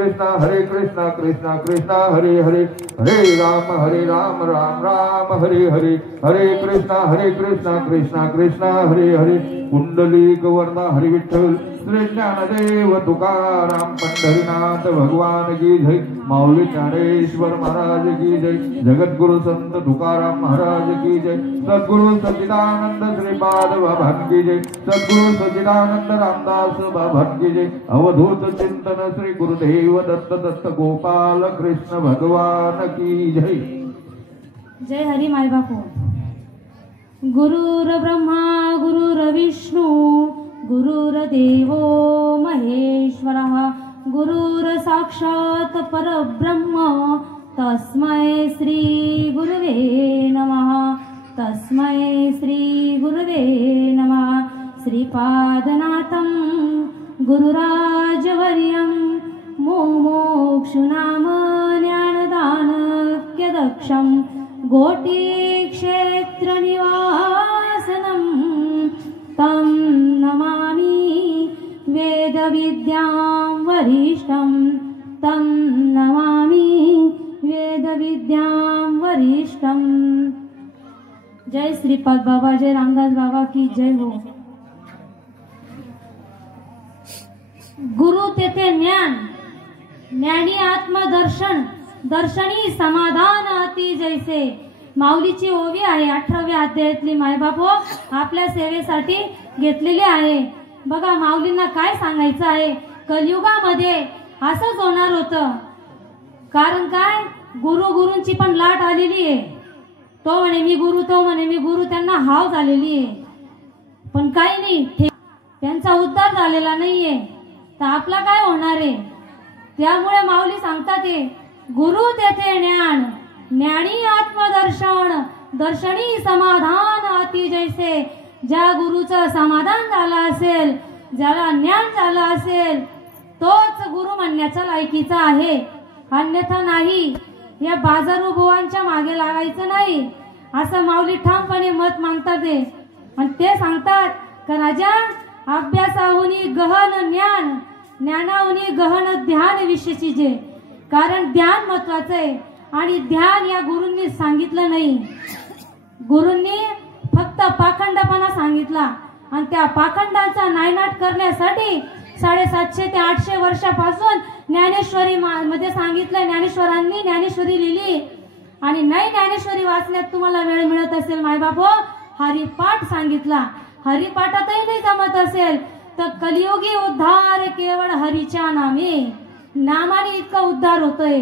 कृष्णा कृष्णा कृष्णा हरे हरे, हरे राम राम हरे हरे, हरे कृष्णा कृष्णा कृष्णा हरे हरे। कुंडलिक वरदा हरि विठ्ठल, श्री ज्ञानदेव तुकाराम पंढरीनाथ भगवान की जय, माऊली ज्ञानेश्वर महाराज की जय, जगद्गुरु संत तुकाराम महाराज की जय, सद्गुरु सच्चिदानंद श्रीपाद बाबा की जय, सद्गुरु सच्चिदानंद रामदास बाबा की जय। अवधूत चिंतन श्री गुरुदेव दत्त दत्त गोपाल कृष्ण भगवान की जय। जय हरि माय बापू। गुरुर ब्रह्मा गुरुर्विष्णू गुरुर्देवो महेश्वरः, गुरुर साक्षात् परब्रह्म तस्मै श्री गुरुवे नमः, तस्मै श्री गुरुवे नमः। श्रीपादनाथं गुरुराजवर्यं मुमुक्षुनाम ज्ञानदानक्यदक्षं गोटीक्षेत्रनिवासनं तं नमामि वेदविद्यां वरिष्ठं, तं नमामि वेदविद्यां वरिष्ठं। जय श्रीपाद बाबा, जय रामदास बाबा की जय हो। गुरु तेथे ज्ञान, ज्ञानी आत्मदर्शन, दर्शनी समाधान अति जैसे। माऊलीची ओवी आहे 18व्या अध्यायातली मायबापो आपल्या सेवेसाठी घेतलेली आहे। बघा माऊलींना काय सांगायचं आहे, कलियुगामध्ये असंच होणार होतं। कारण काय, गुरुंची पण लाट आलेली आहे। तो म्हणे मी गुरु, तो म्हणे मी गुरु, त्यांना हाव झालेली आहे। पण काही नाही, त्यांचा उद्धार झालेला नाहीये, तर आपला काय होणार आहे। त्यामुळे माऊली सांगतात गुरु तेथे ज्ञान, ज्ञानी आत्मदर्शन, दर्शनी समाधान अति जैसे। ज्या गुरुचं समाधान झालं असेल, ज्याला ज्ञान झालं असेल, तोच गुरु म्हणण्याचा लायकीचा आहे, अन्यथा नाही। या बाजारू बुवांच्या मागे लागायचं नाही, असं माऊली ठामपणे मत मानतात। आणि ते सांगतात की राजा, अभ्यासाहुनी गहन ज्ञान, ज्ञानाहुनी गहन ध्यान विशेषीचे। कारण ध्यान महत्वाचं आहे आणि ध्यान या गुरूंनी सांगितलं नाही। गुरूंनी फक्त पाखंडपणा सांगितला आणि त्या पाखंडाचा नायनाट करण्यासाठी 750 ते 800 वर्षापासून ज्ञानेश्वरी मध्ये सांगितलं। ज्ञानेश्वरांनी ज्ञानेश्वरी लिहिली आणि नाही ज्ञानेश्वरी वाचण्यात तुम्हाला वेळ मिळत असेल मायबापो, हरिपाठ सांगितला। हरिपाठातही नाही जमत असेल तर कलियुगी उद्धार केवळ हरीच्या नामे, नामाने इतका उद्धार होतोय।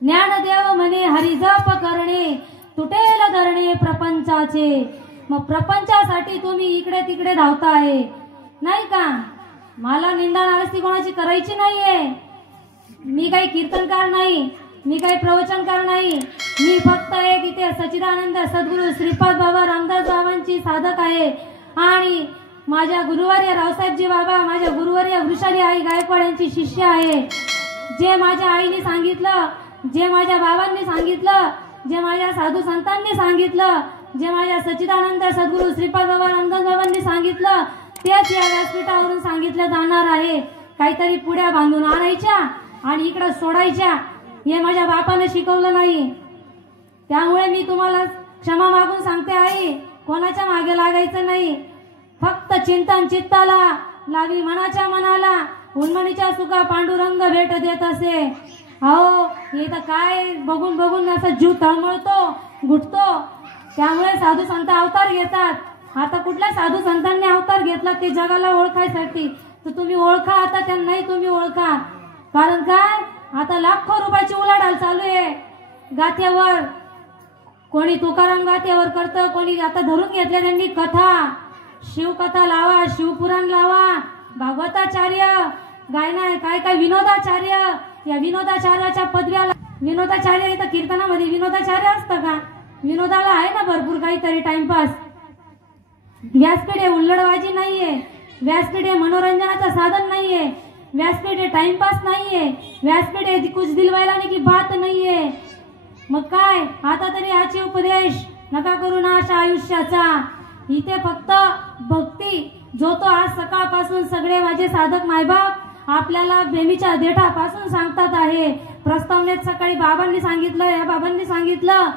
ज्ञानदेव म्हणे हरिजप करणे, तुटेल धरणे प्रपंचाचे। मग प्रपंचासाठी तुम्ही इकडे तिकडे धावताय नाही का। मला निंदा नाराजगी कोणाची करायची नाहीये। मी काही कीर्तनकार नाही, मी काही प्रवचनकार नाही, मी फक्त एक इथे सच्चिदानंद सद्गुरु श्रीपाद बाबा रामदास बाबांची साधक आहे। आणि माझ्या गुरुवर्य रावसाहेबजी बाबा, माझ्या गुरुवर्य वृषाली आई गायकवाड यांची शिष्य आहे। जे माझ्या आईने सांगितलं, जे माझ्या बाबांनी सांगितलं, जे माझ्या साधू संतांनी सांगितलं, जे माझ्या सच्चिदानंद सद्गुरु श्रीपाद बाबा रामदास बाबांनी सांगितलं, तेच या व्यासपीठावरून सांगितलं जाणार आहे। काहीतरी पुड्या बांधून आणायच्या आणि इकडे सोडायच्या, हे माझ्या बापाने शिकवलं नाही। त्यामुळे मी तुम्हाला क्षमा मागून सांगते आई, कोणाच्या मागे लागायचं नाही। फक्त चिंतन चित्ताला लावी, मनाच्या मनाला उन्मनीच्या सुखा पांडुरंग भेट देत असे। अहो हे तर काय बघून बघून असं जीव तळमळतो, घुटतो। त्यामुळे साधू संत अवतार घेतात। आता कुठल्या साधू संतांनी अवतार घेतला ते जगाला ओळखायसाठी, तर तुम्ही ओळखा आता, त्यांनाही तुम्ही ओळखा। कारण काय, आता लाखो रुपयाची उलाढाल चालू आहे गाथ्यावर। कोणी तुकाराम गाथ्यावर करतं, कोणी आता धरून घेतल्या त्यांनी कथा, शिवकथा लावा, शिवपुराण लावा, भागवताचार्य गायना, काय काय विनोदाचार्य। या विनोदाचार्याच्या पदव्याला, विनोदाचार्य इथं कीर्तनामध्ये विनोदाचार्य असतं का? विनोदाला आहे ना भरपूर काहीतरी टाइमपास। व्यासपीठ हे उल्लडबाजी नाहीये, व्यासपीठ हे मनोरंजनाचं साधन नाहीये, व्यासपीठ हे टाइमपास नाहीये, व्यासपीठ हे कुछ दिलवायलाने की बात नाहीये। मग काय, आता तरी याचे उपदेश नका करू नाश आयुष्याचा। इथे फक्त भक्ती जो तो आज सकाळपासून सगळे माझे साधक मायबाप आपल्याला बेमीच्या देठापासून सांगतात आहे. प्रस्तावनेत सकाळी बाबांनी सांगितलं, या बाबांनी सांगितलं,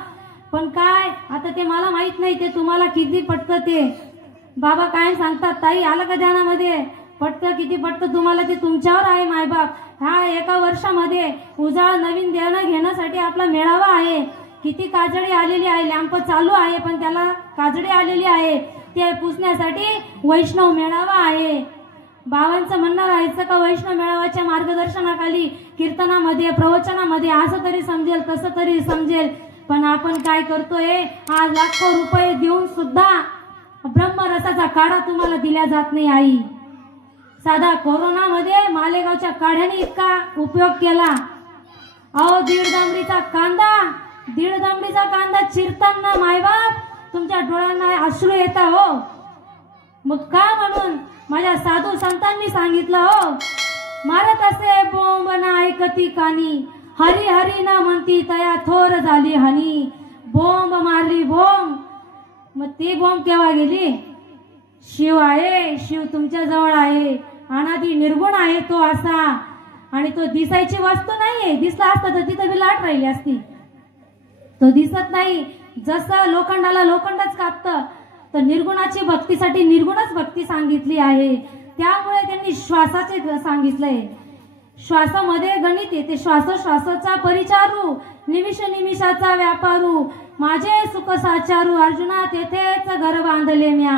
पण काय आता ते मला माहित नाही ते तुम्हाला किती पटतं. ते बाबा काय सांगतात, ताई आलं का ध्यानामध्ये, पटतं किती पटतं तुम्हाला ते तुमच्यावर आहे मायबाप. ह्या एका वर्षामध्ये उजाळ नवीन देणं घेण्यासाठी आपला मेळावा आहे. किती काजळी आलेली आहे, लॅम्प चालू आहे पण त्याला काजळी आलेली आहे, ते पुसण्यासाठी वैष्णव मेळावा आहे. बाबांचं म्हणणं राहायचं का वैष्णव मेळाव्याच्या मार्गदर्शनाखाली कीर्तनामध्ये प्रवचनामध्ये असं तरी समजेल तसं तरी समजेल, पण आपण काय करतोय, आज लाखो रुपये देऊन सुद्धा ब्रह्मरसाचा काढा तुम्हाला दिला जात नाही. आई साधा कोरोनामध्ये मालेगावच्या काढ्याने इतका उपयोग केला. अहो दीड दमडीचा कांदा चिरताना मायबाप तुमच्या डोळ्यांना अश्रू येता हो. मग का म्हणून माझ्या साधू संतांनी सांगितलं हो, मारत असे बोंब ना ऐकती कानी, हरी हरी ना म्हणती तया थोर झाली हानी. बोंब मारली बोंब, मग ती बोंब केव्हा गेली. शिव आहे, शिव तुमच्या जवळ आहे, अनादी निर्गुण आहे तो असा, आणि तो दिसायची वस्तू नाहीये. दिसला असता तर तिथं बी लाट राहिली असती. तो दिसत नाही. जसं लोखंडाला लोखंडच कापतं, तर निर्गुणाची भक्तीसाठी निर्गुणच भक्ती सांगितली आहे. त्यामुळे त्यांनी श्वासाचे सांगितलंय. श्वासामध्ये गणित येते, श्वासोश्वासाचा परिचारू, निमिष निमिषाचा व्यापारू, माझे सुख साचारू. अर्जुना तेथेच घर बांधले म्या,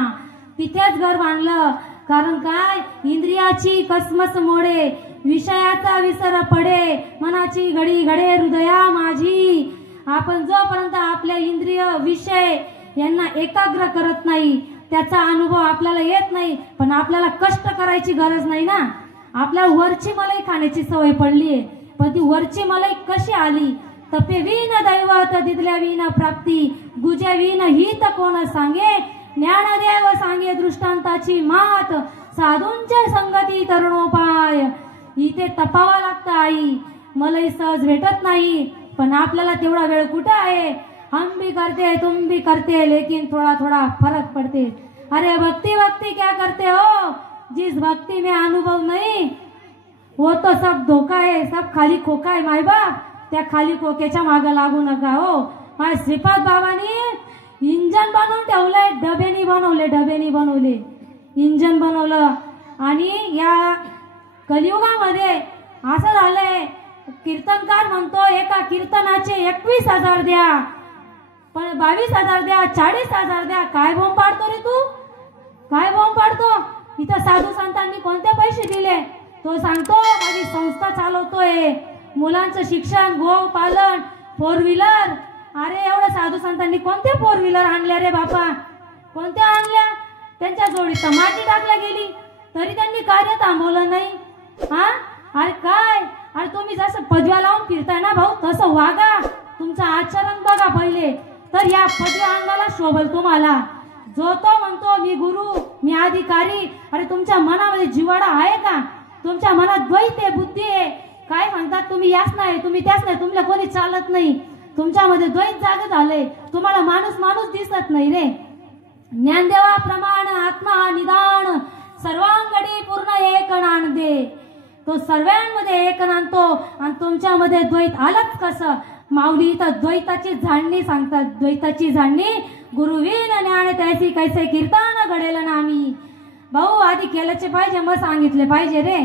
तिथेच घर बांधलं. कारण काय, इंद्रियाची कसमस मोडे, विषयाचा विसर पडे, मनाची घडी घडे हृदया माझी. आपण जोपर्यंत आपल्या इंद्रिय विषय यांना एकाग्र करत नाही, त्याचा अनुभव आपल्याला येत नाही. पण आपल्याला कष्ट करायची गरज नाही ना. आपल्याला वरची मलाई खाण्याची सवय पडलीये, पण ती वरची मलाई कशी आली. तपे विन दैवत दिदल्या विन प्राप्ती, गुजे विन हित कोण सांगे, ज्ञानदेव सांगे दृष्टांताची मात, साधूंच्या संगती तरुणोपाय. इथे तपावा लागतं आई, मलाई सहज भेटत नाही. पण आपल्याला तेवढा वेळ कुठं आहे. हम भी करते तुम भी करते, लेकिन थोड़ा थोड़ा फर्क पड़ते. अरे भक्ति भक्ति क्या करते हो, जिस भक्ति में अनुभव नहीं वो तो सब धोखा है, सब खाली खोका है. माय बाप त्या खाली खोक्याच्या मागे लागू नका हो. माझ्या श्रीपाद बाबांनी इंजन बनवून ठेवलंय, डबेनी बनवले इंजन बनवलं. आणि या कलियुगामध्ये असं झालंय, कीर्तनकार म्हणतो एका कीर्तनाचे 21,000 द्या, पण 22,000 द्या, 40,000 द्या. काय बोंब पाडतो रे तू, काय बोंब पाडतो. इथं साधू संतांनी कोणते पैसे दिले, तो सांगतो माझी संस्था चालवतोय, मुलांचं शिक्षण, गो पालन, 4 व्हीलर. अरे एवढ्या साधू संतांनी कोणते 4 व्हीलर आणल्या रे बापा, कोणत्या आणल्या. त्यांच्या जोडीत माती टाकल्या गेली तरी त्यांनी कार्य थांबवलं नाही. हा अरे काय, अरे तुम्ही जसं पदव्या लावून फिरताय ना भाऊ, तसं वागा. तुमचं आचरण बघा पहिले, तर या पदव्या अंगाला शोभल तुम्हाला. जो तो म्हणतो मी गुरु, मी अधिकारी, अरे तुमच्या मनामध्ये जिवाडा आहे का. तुमच्या मनात द्वैत आहे, बुद्धी आहे. काय म्हणतात तुम्ही याच नाही, तुम्ही त्याच नाही, तुमच्या कोणी चालत नाही. तुमच्यामध्ये द्वैत जाग झालंय, तुम्हाला माणूस दिसत नाही रे. ज्ञानदेवा प्रमाण आत्मा निदान, सर्वांगडी पूर्ण एक नान दे. तो सर्वांमध्ये एक नांदतो, आणि तुमच्यामध्ये द्वैत आलंच कसं. माऊली इथं द्वैताची झाडणी सांगतात, द्वैताची झाडणी गुरुवीन ज्ञान त्याची कैसे कीर्तन घडेल नामी. भाऊ आधी केल्याचे पाहिजे, मग सांगितले पाहिजे रे.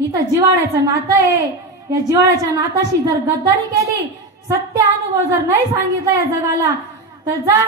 इथं जिवाळ्याचं नातं आहे. या जिवाळ्याच्या नाताशी जर गद्दारी केली, सत्य अनुभव जर नाही सांगितलं या जगाला, तर जा